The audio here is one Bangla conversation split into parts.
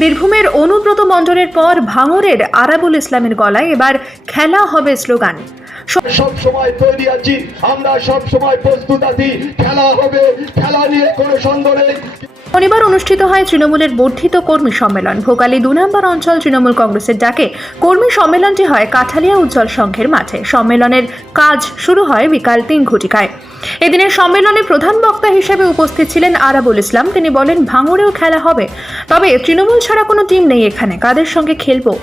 বীরভূমের অনুব্রত মণ্ডলের পর ভাঙরের আরাবুল ইসলামের গলায় এবার খেলা হবে স্লোগান। সব সময় তৈরি আছি আমরা সব সময় প্রস্তুত আছি খেলা হবে খেলা নিয়ে কোনো সন্দেহ নেই। শনিবার অনুষ্ঠিত হয় তৃণমূলের বর্ধিত কর্মী সম্মেলন। ভোগালী দু নম্বর অঞ্চল তৃণমূল কংগ্রেসের ডাকে কর্মী সম্মেলনটি হয় কাঠালিয়া উজ্জ্বল সংঘের মাঠে। সম্মেলনের কাজ শুরু হয় বিকাল তিন ঘটিকায়। এদিনের সম্মেলনে প্রধান বক্তা হিসেবে উপস্থিত ছিলেন আরাবুল ইসলাম। তিনি বলেন, ভাঙড়েও খেলা হবে। তবে তৃণমূল ছাড়া কোনো টিম নেই এখানে। কাদের সঙ্গে খেলব?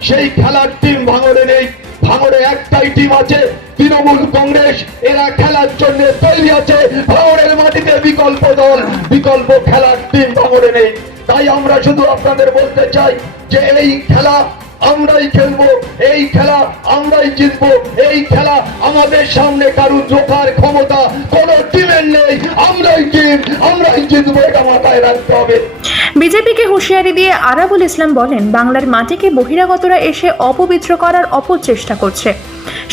সেই খেলার টিম ভাঙড়ে নেই। ভাঙড়ে একটাই টিম আছে, তৃণমূল কংগ্রেস। এরা খেলার জন্য তৈরি আছে। ভাঙড়ের মাটিতে বিকল্প দল, বিকল্প খেলার টিম ভাঙড়ে নেই। তাই আমরা শুধু আপনাদের বলতে চাই যে, এই খেলা আমরাই খেলব, এই খেলা আমরাই জিতবো, এই খেলা আমাদের সামনে কারও জোকার ক্ষমতা কোনো টিমের নেই। আমরাই জিত আমরাই জিতবো, এটা মাথায় রাখতে হবে। বিজেপিকে হুঁশিয়ারি দিয়ে আরাবুল ইসলাম বলেন, বাংলার মাটিকে বহিরাগতরা এসে অপবিত্র করার অপচেষ্টা করছে।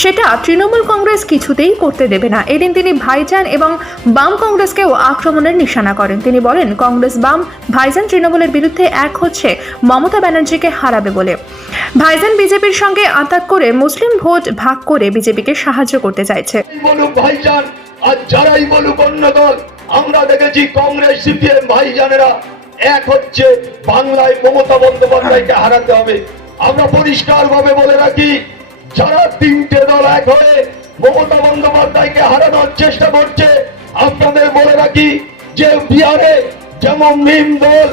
সেটা তৃণমূল কংগ্রেস কিছুতেই করতে দেবে না। এদিন তিনি ভাইজান এবং বাম কংগ্রেসকেও আক্রমণের নিশানা করেন। তিনি বলেন, কংগ্রেস বাম, ভাইজান তৃণমূলের বিরুদ্ধে এক হচ্ছে মমতা ব্যানার্জিকে হারাবে বলে। ভাইজান বিজেপির সঙ্গে আতাক করে মুসলিম ভোট ভাগ করে বিজেপিকে সাহায্য করতে চাইছে। আর যারাই বলুক অন্য দল, আমরা দেখেছি কংগ্রেস, সিপিএম, ভাইজানেরা এক হচ্ছে বাংলায় মমতা বন্দ্যোপাধ্যায়কে হারাতে হবে। আমরা পরিষ্কার ভাবে বলে রাখি, যারা তিনটে দল এক হয়ে মমতা বন্দ্যোপাধ্যায়কে হারানোর চেষ্টা করছে, আপনাদের বলে রাখি যে বিহারে যেমন মিম দল,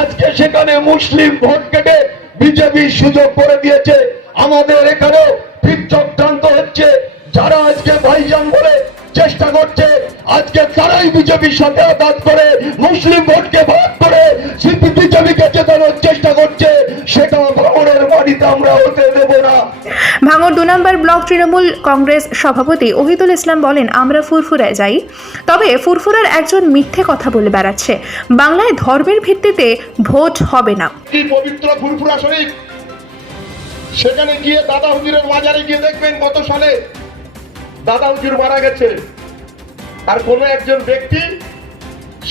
আজকে সেখানে মুসলিম ভোট কেটে বিজেপি সুযোগ করে দিয়েছে। আমাদের এখানেও ঠিক চক্রান্ত হচ্ছে। যারা আজকে ভাইজান বলে চেষ্টা করছে। আজকে তারাই বিজেপির সাথে আঘাত করে মুসলিম ভোটকে ভাগ করে বিজেপিকে চেতানোর চেষ্টা করছে। সেটা ভাঙড়ের বাড়িতে আমরা হতে দেব না। ভাঙড় দু নম্বর ব্লক তৃণমূল কংগ্রেস সভাপতি ওহিদুল ইসলাম বলেন আমরা ফুরফুরায় যাই। তবে ফুরফুরার একজন মিথ্যে কথা বলে বেড়াচ্ছে। বাংলায় ধর্মের ভিত্তিতে ভোট হবে না। পবিত্র ফুরফুরা শরীফ? সেখানে গিয়ে দাদা হুজুরের মাজারে গিয়ে দেখবেন গত সালে দাদা হুজুর মারা গেছে আর কোন একজন ব্যক্তি,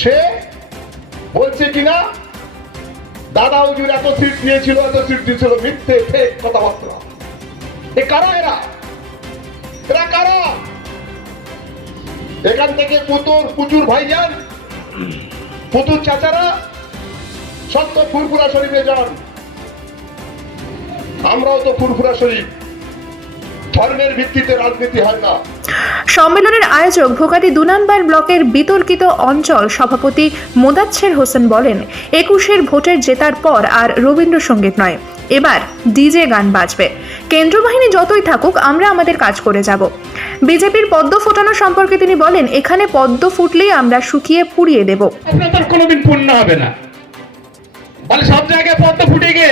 সে বলছে কিনা দাদা হুজুর এত সিট দিয়েছিল এত সিট দিয়েছিল, মিথ্যে কথাবার্তা। এ কারা এরা? এরা কারা? এখান থেকে পুতুর পুচুর ভাইজান পুতুর চাচারা সত্য ফুরফুরা শরীফে যান। আমরাও তো ফুরফুরা শরীফ। ধর্মের ভিত্তিতে রাজনীতি হয় না। সম্মেলনের আয়োজক ভোগাটি দু নম্বর ব্লকের বিতর্কিত অঞ্চল সভাপতি মোদাচ্ছের হোসেন বলেন একুশের ভোটের জেতার পর আর রবীন্দ্রসঙ্গীত নয় এবার ডিজে গান বাজবে। কেন্দ্র বাহিনী যতই থাকুক আমরা আমাদের কাজ করে যাব। বিজেপির পদ্ম ফোটানো সম্পর্কে তিনি বলেন এখানে পদ্ম ফুটলেই আমরা শুকিয়ে পুড়িয়ে দেব। আপনাদের কোনোদিন পূর্ণ হবে না। বলে সব জায়গায় পদ্ম ফুটে গিয়ে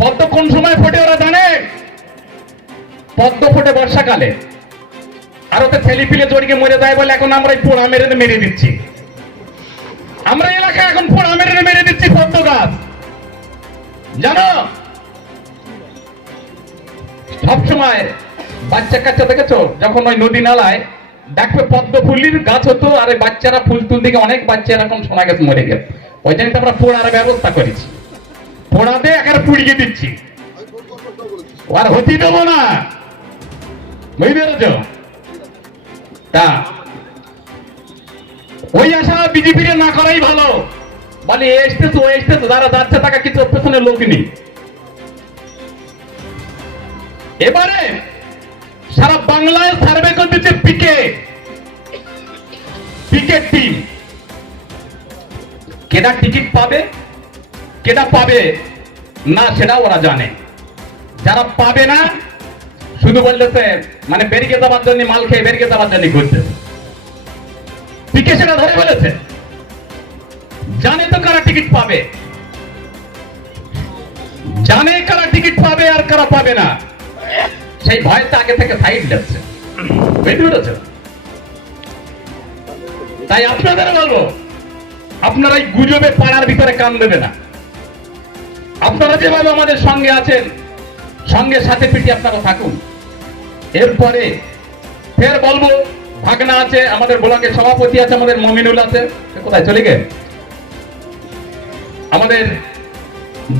পদ্ম কোন সময় ফোটে ওরা জানে? পদ্ম ফোটে বর্ষাকালে আর ওতে ছেলে পিলে জড়িয়ে মরে যায় বলে এখন আমরা পোড়া মেরে মেরে দিচ্ছি। আমরা এলাকায় এখন পোড়া মেরে মেরে দিচ্ছি পদ্ম গাছ। জানো? সবসময় বাচ্চা কাচ্চা দেখেছ? যখন ওই নদী নালায় দেখবে পদ্ম ফুলির গাছ হতো আর ওই বাচ্চারা ফুল তুল দিকে অনেক বাচ্চা এরকম শোনা গেছে, মরে গেছে। ওই জন্য আমরা পোড়ার ব্যবস্থা করেছি। পোড়াতে একেবারে পুড়িয়ে দিচ্ছি। আর হতে দেবো না। বুঝতে তা, ওই আশা বিজেপির না করাই ভালো। বলে এ এসতেছে ও এসতেছে যারা যাচ্ছে টাকা কিছু পেছনে লোক নেই। এবারে, সারা বাংলায় সার্ভে করে দিচ্ছে পিকে পিকে টিম কেটা টিকিট পাবে কেটা পাবে, না সেটা ওরা জানে। যারা পাবে না শুধু বলতেছে মানে বেরিয়ে যাবার জন্য মাল খেয়ে বেরিয়ে যাবার জন্য ঘুরছে পিকে সেটা ধরে বলেছে? জানে তো কারা টিকিট পাবে। জানে কারা টিকিট পাবে আর কারা পাবে না। সেই ভয়টা আগে থেকে সাইড যাচ্ছে। বুঝতে তাই আপনাদের বলব, আপনারা এই গুজবে পাড়ার ভিতরে কান দেবে না। আপনারা যেভাবে আমাদের সঙ্গে আছেন, সঙ্গে সাথে পিটি আপনারা থাকুন। এরপরে ফের বলব, ভাগনা আছে, আমাদের ব্লকের সভাপতি আছে, আমাদের মমিনুল আছে। কোথায়? চলে গে। আমাদের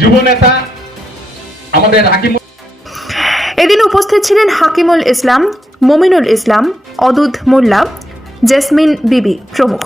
যুব নেতা, আমাদের হাকিম এদিন উপস্থিত ছিলেন হাকিমুল ইসলাম, মমিনুল ইসলাম অদুদ মোল্লা, জেসমিন বিবি প্রমুখ।